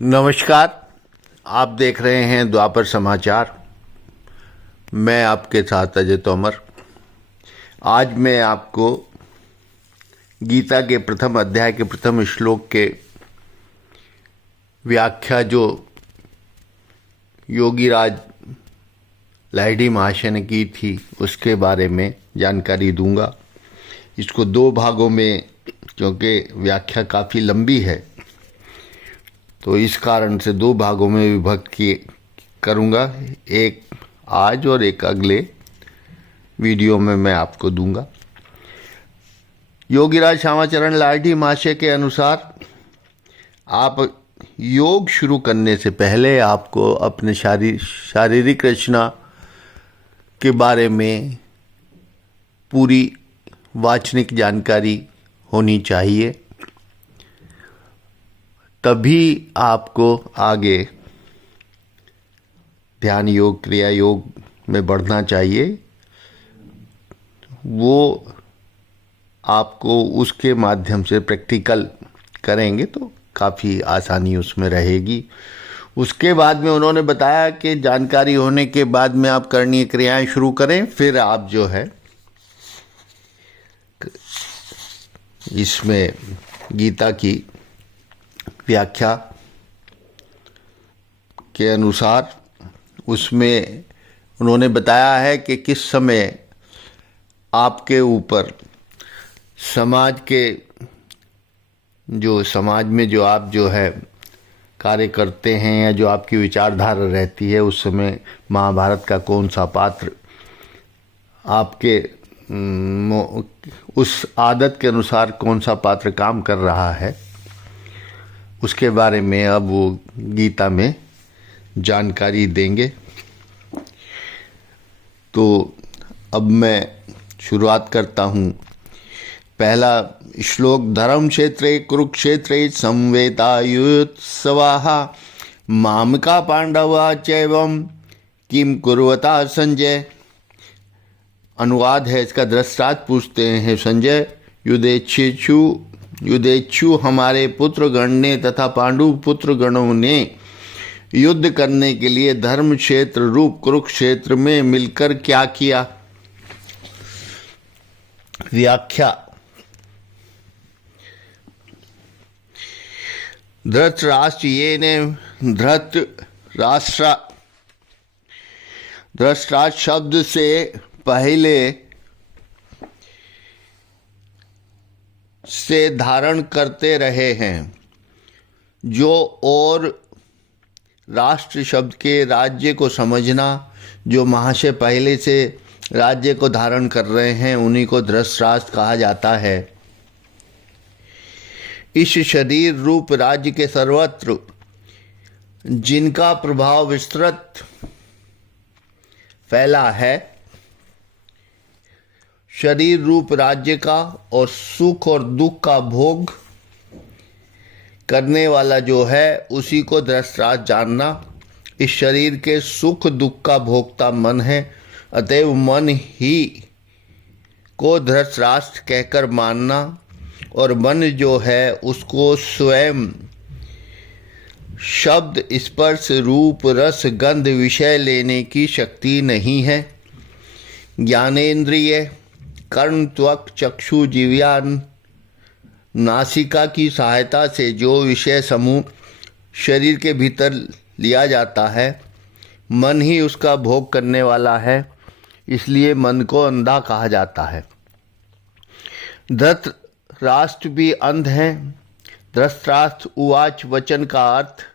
नमस्कार। आप देख रहे हैं द्वापर समाचार। मैं आपके साथ अजय तोमर। आज मैं आपको गीता के प्रथम अध्याय के प्रथम श्लोक के व्याख्या जो योगीराज लाहिड़ी महाशय ने की थी उसके बारे में जानकारी दूंगा। इसको दो भागों में, क्योंकि व्याख्या काफ़ी लंबी है तो इस कारण से दो भागों में विभक्त करूँगा। एक आज और एक अगले वीडियो में मैं आपको दूंगा। योगीराज श्यामाचरण लाहिड़ी महाशय के अनुसार आप योग शुरू करने से पहले आपको अपने शारीरिक रचना के बारे में पूरी वाचनिक जानकारी होनी चाहिए, तभी आपको आगे ध्यान योग क्रिया योग में बढ़ना चाहिए। वो आपको उसके माध्यम से प्रैक्टिकल करेंगे तो काफ़ी आसानी उसमें रहेगी। उसके बाद में उन्होंने बताया कि जानकारी होने के बाद में आप करणीय क्रियाएं शुरू करें, फिर आप जो है इसमें गीता की व्याख्या के अनुसार उसमें उन्होंने बताया है कि किस समय आपके ऊपर समाज में जो आप जो है कार्य करते हैं या जो आपकी विचारधारा रहती है, उस समय महाभारत का कौन सा पात्र आपके उस आदत के अनुसार कौन सा पात्र काम कर रहा है, उसके बारे में अब वो गीता में जानकारी देंगे। तो अब मैं शुरुआत करता हूँ। पहला श्लोक, धर्म क्षेत्रे कुरुक्षेत्रे संवेतायुत्सवाः मामका पांडवा चैवं किम कुर्वता संजय। अनुवाद है इसका। धृतराष्ट्र पूछते हैं, संजय युद्धेच्छु हमारे पुत्रगण ने तथा पांडु पुत्रगणों ने युद्ध करने के लिए धर्म क्षेत्र रूप कुरुक्षेत्र में मिलकर क्या किया। व्याख्या। धृतराष्ट्र ये ने धृतराष्ट्र शब्द से पहले से धारण करते रहे हैं, जो और राष्ट्र शब्द के राज्य को समझना, जो महाशय पहले से राज्य को धारण कर रहे हैं उन्हीं को धृतराष्ट्र कहा जाता है। इस शरीर रूप राज्य के सर्वत्र जिनका प्रभाव विस्तृत फैला है, शरीर रूप राज्य का और सुख और दुख का भोग करने वाला जो है उसी को धृतराष्ट्र जानना। इस शरीर के सुख दुख का भोक्ता मन है, अतएव मन ही को धृतराष्ट्र कहकर मानना, और मन जो है उसको स्वयं शब्द स्पर्श रूप रस गंध विषय लेने की शक्ति नहीं है। ज्ञानेन्द्रिय कर्ण त्वक चक्षु जिह्वा नासिका की सहायता से जो विषय समूह शरीर के भीतर लिया जाता है, मन ही उसका भोग करने वाला है, इसलिए मन को अंधा कहा जाता है। धृतराष्ट्र भी अंध हैं। धृतराष्ट्र उवाच वचन का अर्थ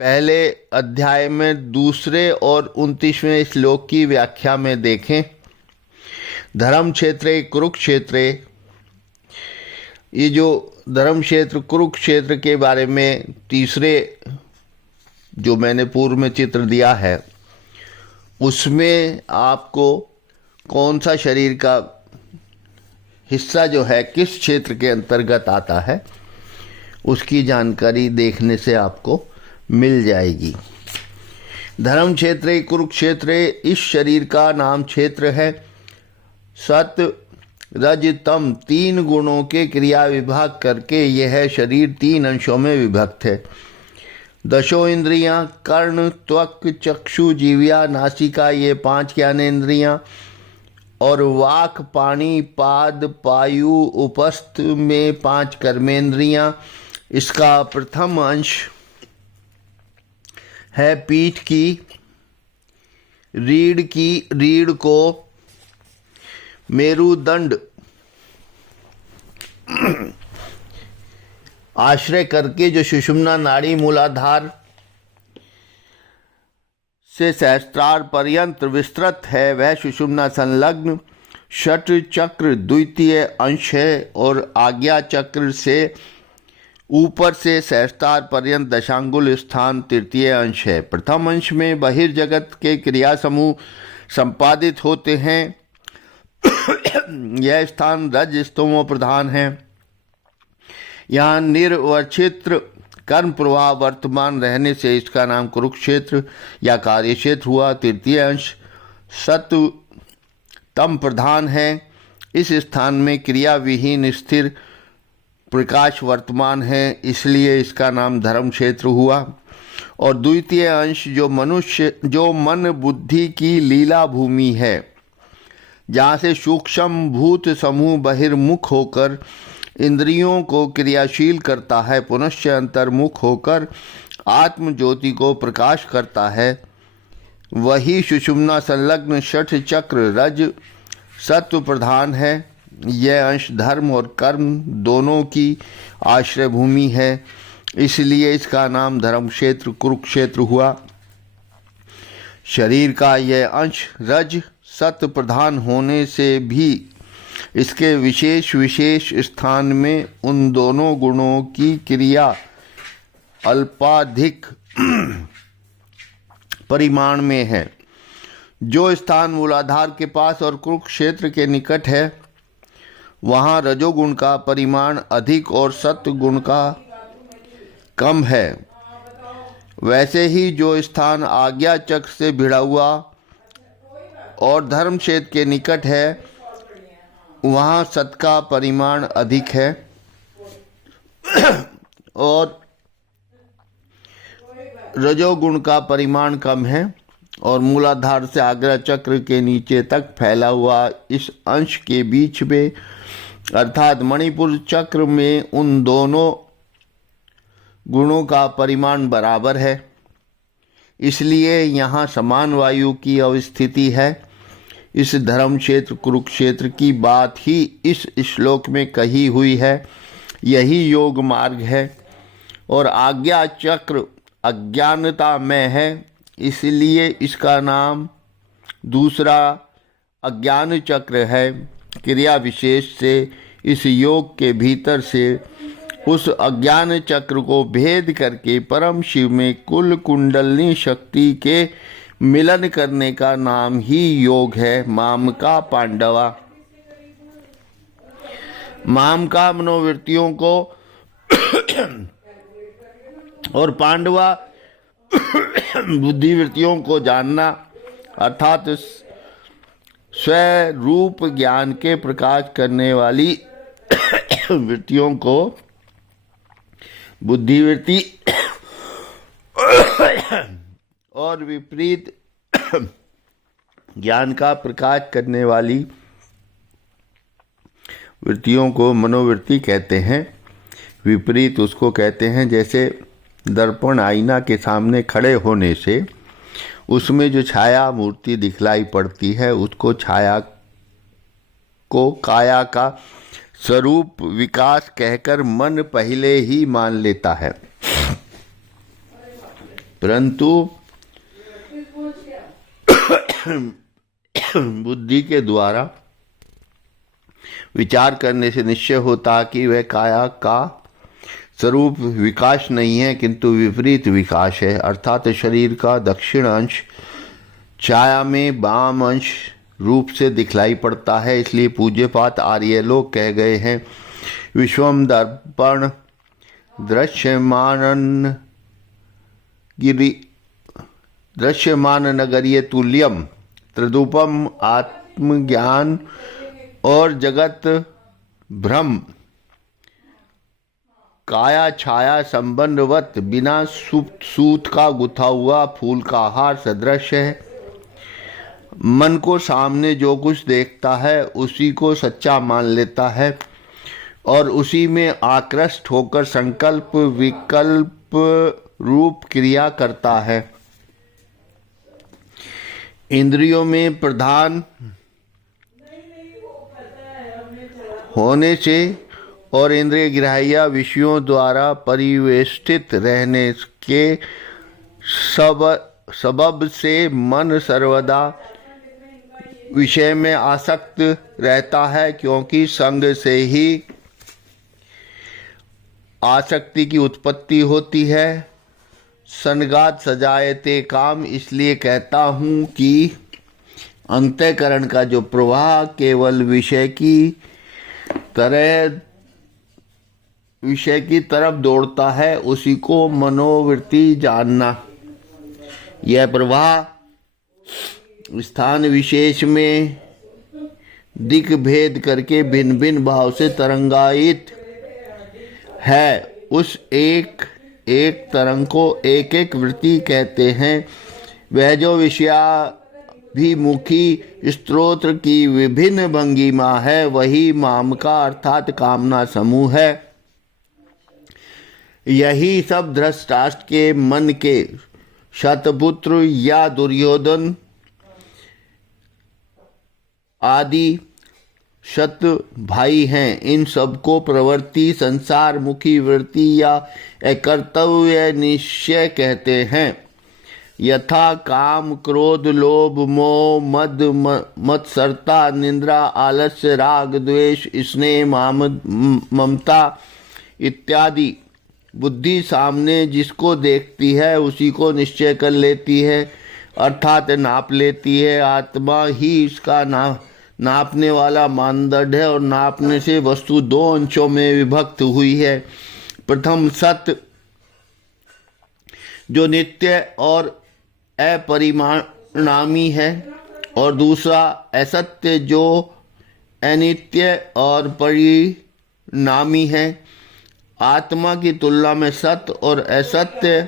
पहले अध्याय में दूसरे और 29वें श्लोक की व्याख्या में देखें। धर्म क्षेत्रे कुरुक्षेत्रे, ये जो धर्म क्षेत्र कुरुक्षेत्र के बारे में तीसरे जो मैंने पूर्व में चित्र दिया है, उसमें आपको कौन सा शरीर का हिस्सा जो है किस क्षेत्र के अंतर्गत आता है उसकी जानकारी देखने से आपको मिल जाएगी। धर्म क्षेत्र कुरुक्षेत्र इस शरीर का नाम क्षेत्र है। सत रज तम 3 गुणों के क्रिया विभाग करके यह शरीर 3 अंशों में विभक्त है। दशो इंद्रियां, कर्ण, त्वक, चक्षु, जीव्या, नासिका, ये 5 ज्ञानेंद्रियां, और वाक, पाणी, पाद, पायु, उपस्थ में 5 कर्मेंद्रियां। इसका प्रथम अंश है पीठ की रीढ़ को मेरुदंड आश्रय करके जो सुषुम्ना नाड़ी मूलाधार से सहस्त्रार पर्यंत विस्तृत है, वह सुषुम्ना संलग्न षट चक्र द्वितीय अंश है और आज्ञा चक्र से ऊपर से सहस्त्रार पर्यंत दशांगुल स्थान तृतीय अंश है। प्रथम अंश में बहिर्जगत के क्रिया समूह संपादित होते हैं। यह स्थान रज स्तोमो प्रधान है। यहाँ निर्वक्षित्र कर्म प्रवाह वर्तमान रहने से इसका नाम कुरुक्षेत्र या कार्यक्षेत्र हुआ। तृतीय अंश सत्व तम प्रधान है। इस स्थान में क्रिया विहीन स्थिर प्रकाश वर्तमान है, इसलिए इसका नाम धर्म क्षेत्र हुआ। और द्वितीय अंश जो मन बुद्धि की लीला भूमि है, जहाँ से सूक्ष्म भूत समूह बहिर्मुख होकर इंद्रियों को क्रियाशील करता है, पुनश्च अंतर्मुख होकर आत्म ज्योति को प्रकाश करता है, वही सुषुम्ना संलग्न षठ चक्र रज सत्व प्रधान है। यह अंश धर्म और कर्म दोनों की आश्रय भूमि है, इसलिए इसका नाम धर्म क्षेत्र कुरुक्षेत्र हुआ। शरीर का यह अंश रज सत्व प्रधान होने से भी इसके विशेष स्थान में उन दोनों गुणों की क्रिया अल्पाधिक परिमाण में है। जो स्थान मूलाधार के पास और कुरुक्षेत्र के निकट है, वहाँ रजोगुण का परिमाण अधिक और सत्व गुण का कम है। वैसे ही जो स्थान आज्ञा चक्र से भिड़ा हुआ और धर्म क्षेत्र के निकट है, वहाँ सत्व का परिमाण अधिक है और रजोगुण का परिमाण कम है। और मूलाधार से आज्ञा चक्र के नीचे तक फैला हुआ इस अंश के बीच में अर्थात मणिपुर चक्र में उन दोनों गुणों का परिमाण बराबर है, इसलिए यहाँ समान वायु की अवस्थिति है। इस धर्म क्षेत्र कुरुक्षेत्र की बात ही इस श्लोक में कही हुई है। यही योग मार्ग है और आज्ञा चक्र अज्ञानता में है, इसलिए इसका नाम दूसरा अज्ञान चक्र है। क्रिया विशेष से इस योग के भीतर से उस अज्ञान चक्र को भेद करके परम शिव में कुल कुंडलनी शक्ति के मिलन करने का नाम ही योग है। मामका पांडवा, मामका मनोवृत्तियों को और पांडवा बुद्धिवृत्तियों को जानना, अर्थात स्वरूप ज्ञान के प्रकाश करने वाली वृत्तियों को बुद्धिवृत्ति और विपरीत ज्ञान का प्रकाश करने वाली वृत्तियों को मनोवृत्ति कहते हैं। विपरीत उसको कहते हैं जैसे दर्पण आईना के सामने खड़े होने से उसमें जो छाया मूर्ति दिखलाई पड़ती है, उसको छाया को काया का स्वरूप विकास कहकर मन पहले ही मान लेता है, परंतु बुद्धि के द्वारा विचार करने से निश्चय होता कि वह काया का स्वरूप विकास नहीं है किंतु विपरीत विकास है, अर्थात शरीर का दक्षिण अंश छाया में वाम अंश रूप से दिखलाई पड़ता है। इसलिए पूज्यपात आर्य लोग कह गए हैं, विश्वम दर्पण दृश्यमान नगरीय तुल्यम तदुपम आत्मज्ञान और जगत भ्रम काया छाया संबंधवत बिना सूत का गुथा हुआ फूल का हार सदृश है। मन को सामने जो कुछ देखता है उसी को सच्चा मान लेता है और उसी में आकृष्ट होकर संकल्प विकल्प रूप क्रिया करता है। इंद्रियों में प्रधान होने से और इंद्रिय ग्राह्य विषयों द्वारा परिवेष्टित रहने के सबब से मन सर्वदा विषय में आसक्त रहता है, क्योंकि संग से ही आसक्ति की उत्पत्ति होती है। संगात सजायते काम, इसलिए कहता हूँ कि अंतःकरण का जो प्रवाह केवल विषय की तरफ दौड़ता है उसी को मनोवृत्ति जानना। यह प्रवाह स्थान विशेष में दिक भेद करके भिन्न भिन्न भाव से तरंगायित है। उस एक एक तरंग को एक एक वृत्ति कहते हैं। वह जो विषयाभिमुखी स्तोत्र की विभिन्न भंगिमा है वही मामका अर्थात कामना समूह है। यही सब धृतराष्ट्र के मन के शतपुत्र या दुर्योधन आदि शत भाई हैं। इन सबको प्रवृत्ति संसार मुखी वृत्ति या कर्तव्य निश्चय कहते हैं। यथा काम क्रोध लोभ मोह मद मत्सरता निंद्रा आलस्य राग द्वेष स्नेह ममता इत्यादि बुद्धि सामने जिसको देखती है उसी को निश्चय कर लेती है, अर्थात नाप लेती है। आत्मा ही इसका नापने वाला मानदंड है और नापने से वस्तु दो अंशों में विभक्त हुई है। प्रथम सत्य जो नित्य और अपरिणामी है और दूसरा असत्य जो अनित्य और परिणामी है। आत्मा की तुलना में सत्य और असत्य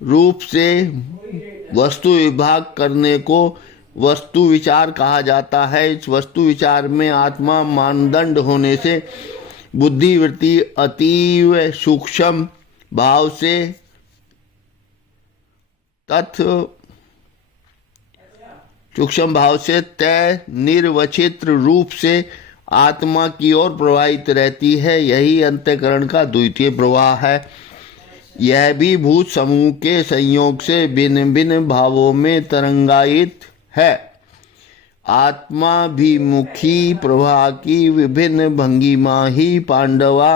रूप से वस्तु विभाग करने को वस्तु विचार कहा जाता है। इस वस्तु विचार में आत्मा मानदंड होने से बुद्धिवृत्ति अतीव सूक्ष्म भाव से तय निर्वचित रूप से आत्मा की ओर प्रवाहित रहती है। यही अंतःकरण का द्वितीय प्रवाह है। यह भी भूत समूह के संयोग से भिन्न भिन्न भावों में तरंगायित है। आत्माभिमुखी प्रवाह की विभिन्न भंगिमा ही पांडवा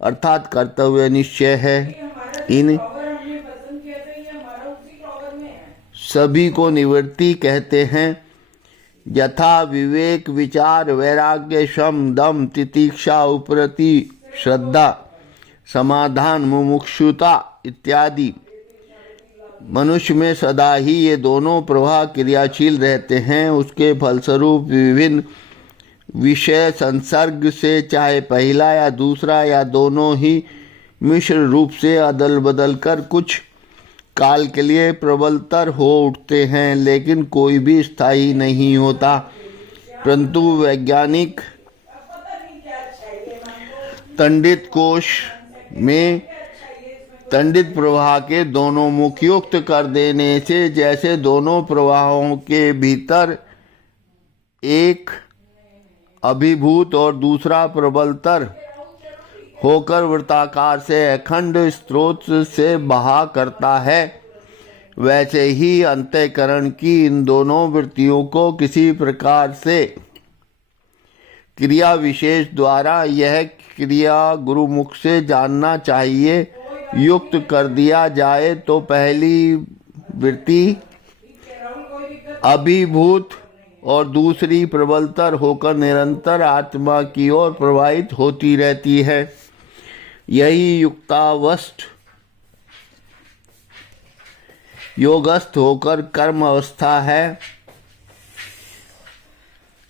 अर्थात कर्तव्य निश्चय है। इन सभी को निवृत्ति कहते हैं। यथा विवेक विचार वैराग्य शम दम तितिक्षा उपरति श्रद्धा समाधान मुमुक्षुता इत्यादि मनुष्य में सदा ही ये दोनों प्रवाह क्रियाशील रहते हैं। उसके फलस्वरूप विभिन्न विषय संसर्ग से चाहे पहला या दूसरा या दोनों ही मिश्र रूप से अदल बदल कर कुछ काल के लिए प्रबलतर हो उठते हैं, लेकिन कोई भी स्थायी नहीं होता। परंतु वैज्ञानिक तंडित कोश में तंडित प्रवाह के दोनों मुख युक्त कर देने से जैसे दोनों प्रवाहों के भीतर एक अभिभूत और दूसरा प्रबलतर होकर वृत्ताकार से अखंड स्रोत से बहा करता है, वैसे ही अंतःकरण की इन दोनों वृत्तियों को किसी प्रकार से क्रिया विशेष द्वारा यह क्रिया गुरुमुख से जानना चाहिए। युक्त कर दिया जाए तो पहली वृत्ति अभिभूत और दूसरी प्रबलतर होकर निरंतर आत्मा की ओर प्रवाहित होती रहती है। यही योगस्थ होकर कर्म अवस्था है।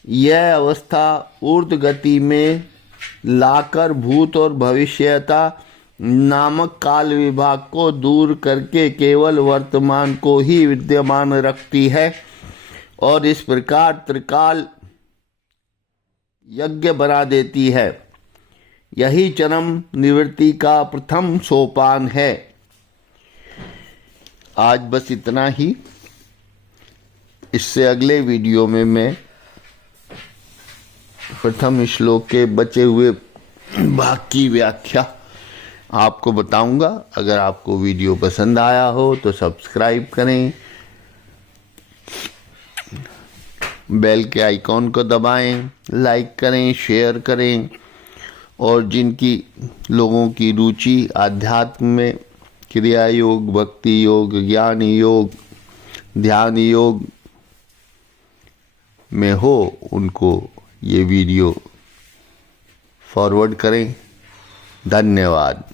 यह अवस्था ऊर्ध्व गति में लाकर भूत और भविष्यता नामक काल विभाग को दूर करके केवल वर्तमान को ही विद्यमान रखती है और इस प्रकार त्रिकाल यज्ञ बना देती है। यही चरम निवृत्ति का प्रथम सोपान है। आज बस इतना ही। इससे अगले वीडियो में मैं प्रथम श्लोक के बचे हुए भाग की व्याख्या आपको बताऊंगा। अगर आपको वीडियो पसंद आया हो तो सब्सक्राइब करें, बेल के आइकॉन को दबाएं, लाइक करें, शेयर करें और जिनकी लोगों की रुचि आध्यात्म में क्रिया योग, भक्ति योग, ज्ञान योग, ध्यान योग में हो उनको ये वीडियो फॉरवर्ड करें। धन्यवाद।